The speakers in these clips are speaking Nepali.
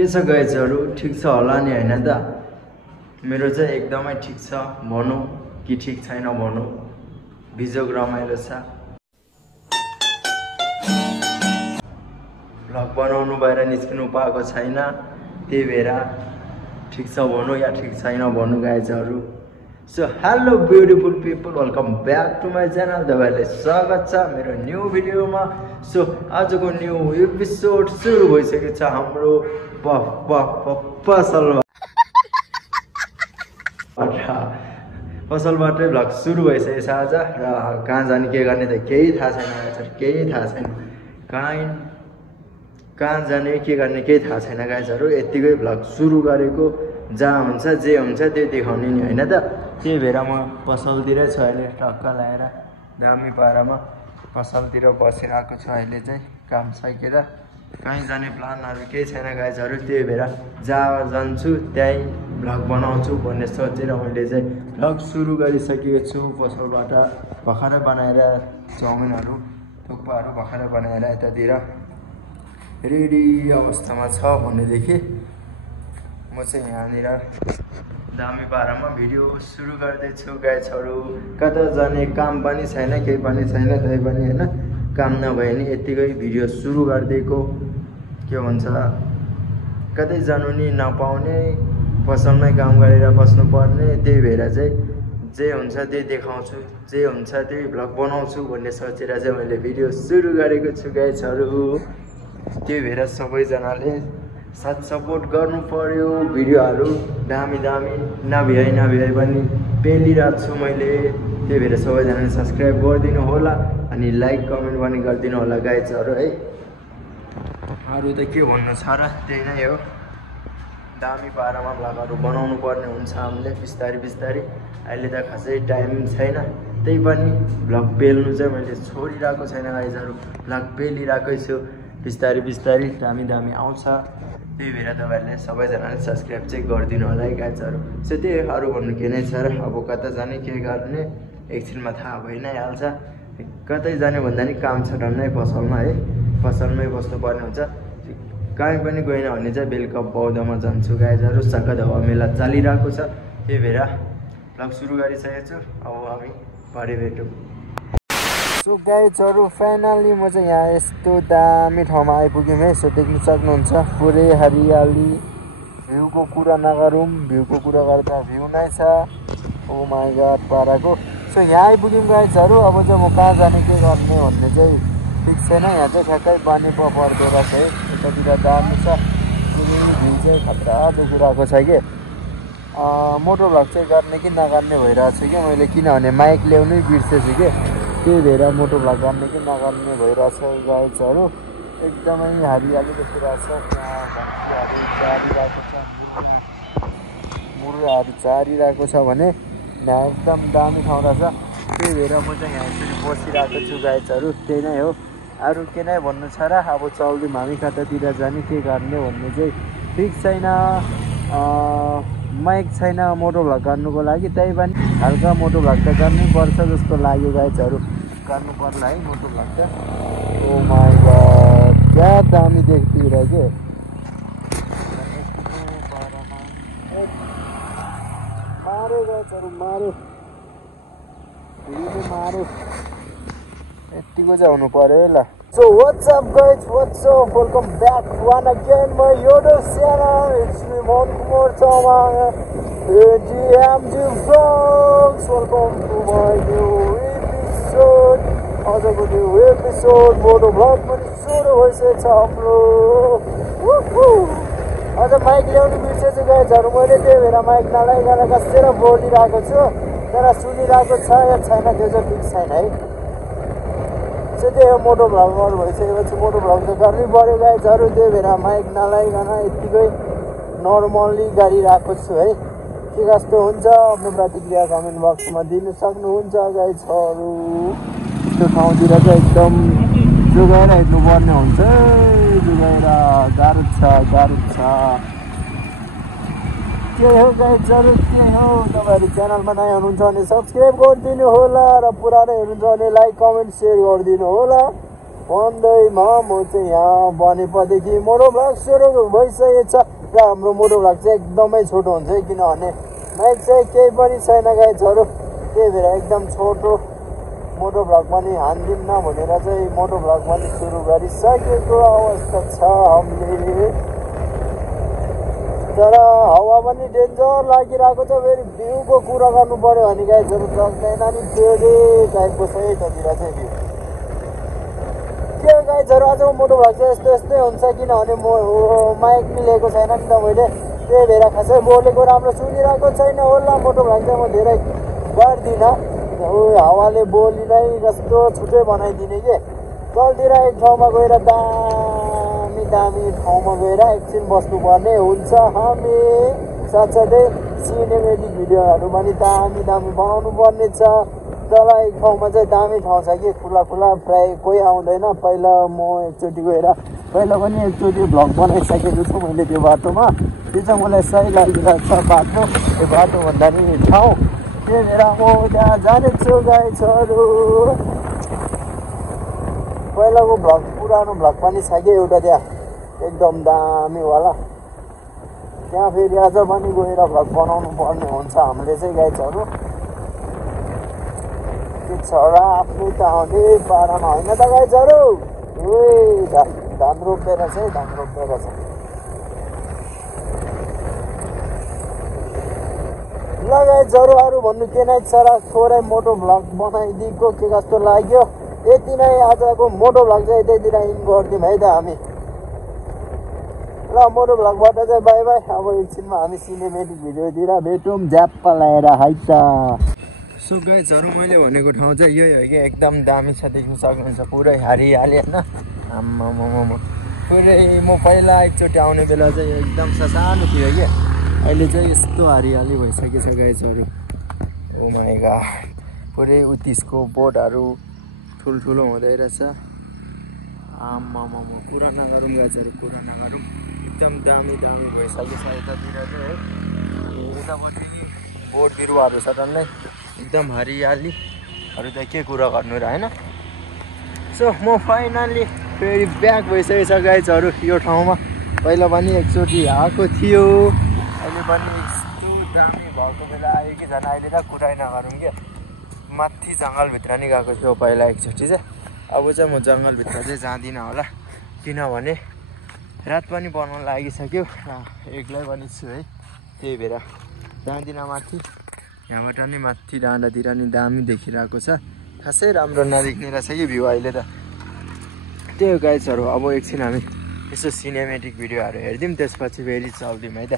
के छ गाइजहरु ठीक छ होला नि हैन त मेरो चाहिँ एकदमै ठीक छ भनौं कि ठीक छैन भनौं भिडियो रमाइलो छ भ्लग बनाउनु भएर निस्किनु पाएको छैन त्यही भएर ठीक छ भनौं या ठीक छैन भनौं गाइजहरु so hello beautiful people welcome back to my channel तपाईहरुलाई स्वागत छ मेरो न्यू भिडियोमा सो आजको न्यू एपिसोड सुरु भइसकेको छ हाम्रो पसलबाटै भ्लग सुरु भइसकेको छ आज र कहाँ जाने के गर्ने त केही थाहा छैन केही थाहा छैन कहाँ जाने के गर्ने केही थाहा छैन गाइजहरु यतिकै भ्लग सुरु गरेको जहाँ हुन्छ जे हुन्छ त्यो देखाउने नि हैन त त्यही भएर म पसलतिरै छु अहिले टक्क लाएर दामी पारामा पसलतिर बसिरहेको छु अहिले चाहिँ काम सकेर कहीँ जाने प्लानहरु केही छैन गाइजहरु त्यही भएर जहाँ जान्छु त्यही भ्लग बनाउँछु भन्ने सोचेर मैले चाहिँ भ्लग सुरु गरिसकेको छु पसलबाट भर्खरै बनाएर चाउमिनहरु थुक्पाहरु भर्खरै बनाएर यतातिर रेडी अवस्थामा छ भनेदेखि म चाहिँ यहाँनिर दामी पारामा भिडियो सुरु गर्दैछु गाइजहरु कता जाने काम पनि छैन केही पनि छैन तै पनि हैन काम नभए नि यतिकै भिडियो सुरु गर्दैको के भन्छ कतै जानु नि नपाउने पसलमै काम गरेर बस्नु पर्ने त्यही भएर चाहिँ जे हुन्छ त्यही देखाउँछु जे हुन्छ त्यही भ्लग बनाउँछु भन्ने सोचेर चाहिँ मैले भिडियो सुरु गरेको छु गाइजहरु त्यही भएर सबैजनाले साथ सपोर्ट गर्नु पर्यो भिडियोहरु दामी नभ्याइ पनि पेलिरहेको छु मैले त्यही भएर सबैजनाले सब्स्क्राइब गरिदिनु होला अनि लाइक कमेन्ट पनि गरिदिनु होला गाइजहरु है अरु त के भन्नु छ र त्यही नै हो दामी पारामा भ्लगहरु बनाउनु पर्ने हुन्छ हामीले बिस्तारै अहिले त खासै टाइम छैन त्यही पनि भ्लग पेल्नु चाहिँ मैले छोडिरहेको छैन गाइजहरु भ्लग पेलिरहेकै छु बिस्तारै दामी आउँछ त्यही भएर तपाईहरुले सबैजनाले सब्स्क्राइब चाहिँ गरिदिनु होला है गाइजहरु सो त्यही अरु भन्नु के नै छ र अब कता जाने के गर्ने एकछिनमा थाहा भइ नै हाल्छ कतै जाने भन्दा नि काम छ डन्नै पसलमा है पसलमै बस्नु पर्ने हुन्छ कहीँ पनि गएन भने चाहिँ बेलुका बौद्धमा जान्छु गाइजहरु सकद हावा मेला चलिरहेको छ त्यही भएर भ्लग सुरु गरिसकेको छु अब हामी भरे भेटौँ सो गाइजहरु फाइनली म चाहिँ यहाँ यस्तो दामी ठाउँमा आइपुग्यौँ है सो देख्न सक्नुहुन्छ पुरै हरियाली भ्यूको कुरा नगरौँ भ्यूको कुरा गर्दा भ्यू नै छ ओ माय गॉड पाराको सो यहाँ आइपुग्यौँ गाइजहरु अब चाहिँ म कहाँ जाने के गर्ने भन्ने चाहिँ फिक्स छैन यहाँ चाहिँ ठ्याक्कै पानी पर्दो रहेछ है यतातिर दामी छ पुरै भ्यू चाहिँ खतरा देखिरहेको छ कि मोटो भ्लग चाहिँ गर्ने कि नगर्ने भइरहेको छु कि मैले किनभने माइक ल्याउनै बिर्सेछु कि त्यही भएर मोटो भ्लग गर्ने कि नगर्ने भइरहेछ गाइजहरु एकदमै हरियाली देखिरहेछ यहाँ घन्टीहरु चारिरहेको छ मुर्गाहरु चारिरहेको छ भने यहाँ एकदम दामी ठाउँ रहेछ त्यही भएर म चाहिँ यहाँ यसरी बसिरहेको छु गाइजहरु त्यही नै हो अरु के नै भन्नु छ र अब चल्दिम हामी कतातिर जाने के गर्ने भन्ने चाहिँ फिक्स छैन माइक छैन मोटो भ्लग गर्नुको लागि त्यही पनि हल्का मोटो भ्लग त गर्नै पर्छ जस्तो लाग्यो गाइजहरु गर्नु पर्ला है मोटो भ्लग त ओ माय गॉड क्या दामी देखिरहेको के मारो गाइजहरु मारो यतिको चाहिँ हुनु पर्यो है ल So what's up guys, what's up, welcome back one again my YouTube channel, it's me Mohammed Tamang and GMG vlogs, welcome to my new episode. आजको न्यू एपिसोड मोटो भ्लग पनि सुरु भइसकेको छ हाम्रो। आज माइक ल्याउनु बिर्सेछु गाइजहरू मैले, त्यही भएर माइक नलाइकन कसेर बोलिरहेको छु। तर सुनिरहेको छ या छैन त्यो चाहिँ फिक्स छैन है। त्यही हो मोटो भ्लग गर्नु भइसकेपछि मोटो भ्लग त गर्नै पऱ्यो गाइजहरू, त्यही भएर माइक नलाइकन यत्तिकै नर्मल्ली गरिरहेको छु है। के कस्तो हुन्छ आफ्नो प्रतिक्रिया कमेन्ट बक्समा दिन सक्नुहुन्छ गाइजहरू। त्यो ठाउँतिर चाहिँ एकदम जोगाएर हिँड्नुपर्ने हुन्छ, जोगाएर गाह्रो छ। के हो गाइजहरू, के हो तपाईँहरू च्यानलमा नयाँ हुनुहुन्छ भने सब्सक्राइब गरिदिनु होला र पुरानै हुनुहुन्छ भने लाइक कमेन्ट सेयर गरिदिनु होला भन्दैमा म चाहिँ यहाँ बनेपादेखि मोटो भ्लग सुरु भइसकेको छ। र हाम्रो मोटो भ्लग चाहिँ एकदमै छोटो हुन्छ है, किनभने माइक चाहिँ केही पनि छैन गाइजहरू, त्यही भएर एकदम छोटो मोटो भ्लग पनि हान्दिन्न भनेर चाहिँ मोटो भ्लग पनि सुरु गरिसकेको अवस्था छ हामीले। तर हावा पनि डेन्जर लागिरहेको छ। फेरि भ्यूको कुरा गर्नु पऱ्यो भने गाइजहरू सक्दैन नि, फेरि टाइपको छ यतातिर चाहिँ भ्यू। के गाइजहरू आजको मोटो भ्लग चाहिँ यस्तै हुन्छ, किनभने म माइक मिलेको छैन नि त मैले, त्यही भएर खासै बोलेको राम्रो सुनिरहेको छैन होला। मोटो भ्लग चाहिँ म धेरै गर्दिनँ, हावाले बोली नै कस्तो छुट्टै बनाइदिने के। तलतिर एक ठाउँमा गएर दामी ठाउँमा गएर एकछिन बस्नुपर्ने हुन्छ हामी। साथसाथै सिनेमेटिक भिडियोहरू पनि दामी बनाउनु पर्ने छ। तल एक ठाउँमा चाहिँ दामी ठाउँ छ कि खुला प्राय कोही आउँदैन। पहिला म एकचोटि गएर पहिला पनि एकचोटि भ्लग बनाइसकेको छु मैले त्यो बाटोमा, त्यो चाहिँ मलाई सही लागिरहेको छ बाटो, त्यो बाटो भन्दा नि ठाउँ। त्यही भएर म त्यहाँ जानेछु गाइजहरू। पहिलाको भ्लग पुरानो भ्लग पनि छ कि एउटा त्यहाँ एकदम दामीवाला, त्यहाँ फेरि आज पनि गएर भ्लग बनाउनु पर्ने हुन्छ हामीले चाहिँ गाइजहरू। के छ र आफ्नै त आउने पारामा होइन त गाइजहरू। धान रोप्दै रहेछ है, धान रोप्दै रहेछ। ल गाइजहरू अरू भन्नु के नै छ र, थोरै मोटो भ्लग बनाइदिएको के कस्तो लाग्यो यति नै। आजको मोटो भ्लग चाहिँ यतैतिर इन गरिदिउँ है त हामी। ल मोटो भ्लगबाट चाहिँ बाई बाई। अब एकछिनमा हामी सिनेमेटिक भिडियोतिर भेटौँ झ्याप्पा लगाएर है त। सो गाइजहरू मैले भनेको ठाउँ चाहिँ यही हो कि एकदम दामी छ, देख्नु सक्नुहुन्छ पुरै हरियाली होइन। आम्मामामा पुरै म पहिला एकचोटि आउने बेला चाहिँ एकदम सानो थियो कि, अहिले चाहिँ यस्तो हरियाली भइसकेको छ गाइजहरू। ओ माई गॉड, पुरै उत्तिसको बोटहरू ठुल्ठुलो हुँदै रहेछ। आम्मामामा कुरा नगरौँ गाइजहरू, कुरा नगरौँ, एकदम दामी भइसकेको छ यतातिर चाहिँ है। यतापट्टि बोट बिरुवाहरू छ टन्नै एकदम हरियालीहरू त के कुरा गर्नु र होइन। सो म फाइनल्ली फेरि ब्याक भइसकेको छ गाइजहरू यो ठाउँमा। पहिला पनि एकचोटि आएको थियो, अहिले पनि यस्तो दामी भएको बेला आयो कि झन् अहिले त कुरै नगरौँ क्या। माथि जङ्गलभित्र नि गएको थियो पहिला एकचोटि चाहिँ, अब चाहिँ म जङ्गलभित्र चाहिँ जाँदिनँ होला, किनभने रात पनि पर्न लागिसक्यो र एक्लै पनि छु है। त्यही भएर जाँदिनँ माथि। यहाँबाट नि माथि डाँडातिर नि दामी देखिरहेको छ, खासै राम्रो नदेख्ने रहेछ कि भ्यू अहिले त। त्यही हो गाइजहरू, अब एकछिन हामी यसो सिनेमेटिक भिडियोहरू हेरिदिउँ, त्यसपछि फेरि चल्दिउँ है त।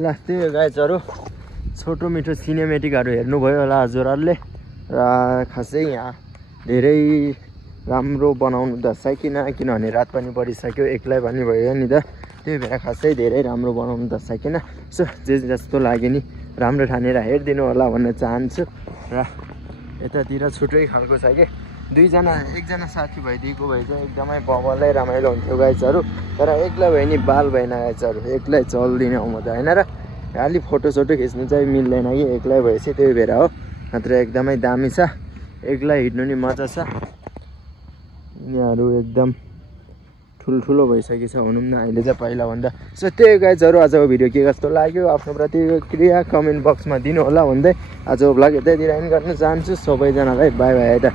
ल त्यही हो गाइजहरू, छोटो मिठो सिनेमेटिकहरू हेर्नुभयो होला हजुरहरूले। र खासै यहाँ धेरै राम्रो बनाउनु त सकिनँ, किनभने रात पनि परिसक्यो, एक्लै पनि भयो नि त। त्यही भएर खासै धेरै राम्रो बनाउनु त सकेन। सो जे जस्तो लाग्यो नि राम्रो ठानेर हेरिदिनु होला भन्न चाहन्छु। र यतातिर छुट्टै खालको छ कि एकजना साथी भइदिएको भए चाहिँ एकदमै बबलै रमाइलो हुन्थ्यो गाइजहरू। तर एक्लै भयो नि बाल भएन गाइजहरू, एक्लै चल्दिनँ म त होइन र। अलि फोटोसोटो खिच्नु चाहिँ मिल्दैन कि एक्लै भएपछि, त्यही भएर हो। नत्र एकदमै दामी छ, एक्लै हिँड्नु नि मजा छ। यिनीहरू एकदम ठुल्ठुलो भइसकेछ भनौँ न अहिले चाहिँ पहिलाभन्दा। सो त्यही गाइजहरू आजको भिडियो के कस्तो लाग्यो आफ्नो प्रतिक्रिया कमेन्ट बक्समा दिनु होला भन्दै आजको भ्लग यतैतिर एन्ड गर्न चाहन्छु। सबैजनालाई बाई बाई है त।